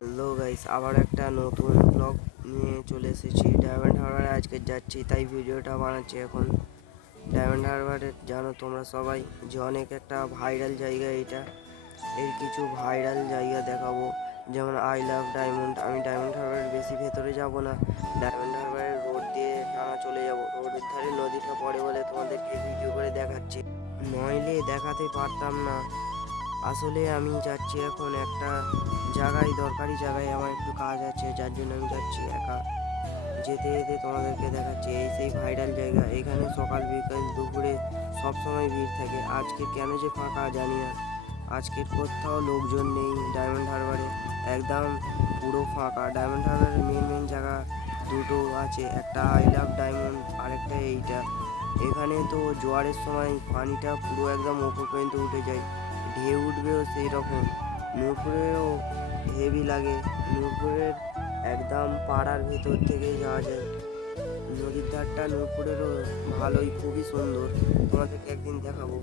Hello guys, আবার একটা নতুন ব্লগ নিয়ে চলে এসেছি। ডায়মন্ড হারবারে আজকে যাচ্ছি, তাই ভিডিওটা বানাচ্ছি এখন। ডায়মন্ড হারবারে জানো তোমরা সবাই যে অনেক একটা ভাইরাল জায়গা এটা। এর কিছু ভাইরাল জায়গা দেখাবো, যেমন আই লাভ ডায়মন্ড। আমি ডায়মন্ড হারবারের বেশি ভেতরে যাব না, ডায়মন্ড হারবারের রোড দিয়ে টানা চলে যাব। রোডের ধারে নদীটা পড়ে বলে তোমাদেরকে ভিডিও করে দেখাচ্ছি, নইলে দেখাতে পারতাম না। আসলে আমি যাচ্ছি এখন একটা জায়গায়, দরকারি জায়গায়। আমার একটু কাজ আছে, যার জন্য আমি যাচ্ছি একা। যেতে যেতে তোমাদেরকে দেখাচ্ছি এই সেই ভাইরাল জায়গা। এখানে সকাল বিকাল দুপুরে সব সময় ভিড় থাকে। আজকে কেন যে ফাঁকা জানি না। আজকের কোথাও লোকজন নেই ডায়মন্ড হারবারে, একদম পুরো ফাঁকা। ডায়মন্ড হারবারের মেন মেন জায়গা দুটো আছে, একটা আই লাভ ডায়মন্ড আর একটা এইটা। এখানে তো জোয়ারের সময় পানিটা পুরো একদম ওপর পর্যন্ত উঠে যায়, ঢেউ উঠবেও সেই রকম। নূপুরেও হেভি লাগে। নূপুরের একদম পাড়ার ভেতর থেকে যাওয়া যায়। নদীর ধারটা নূপুরেরও ভালোই, খুবই সুন্দর, তোমাদেরকে একদিন দেখাবো।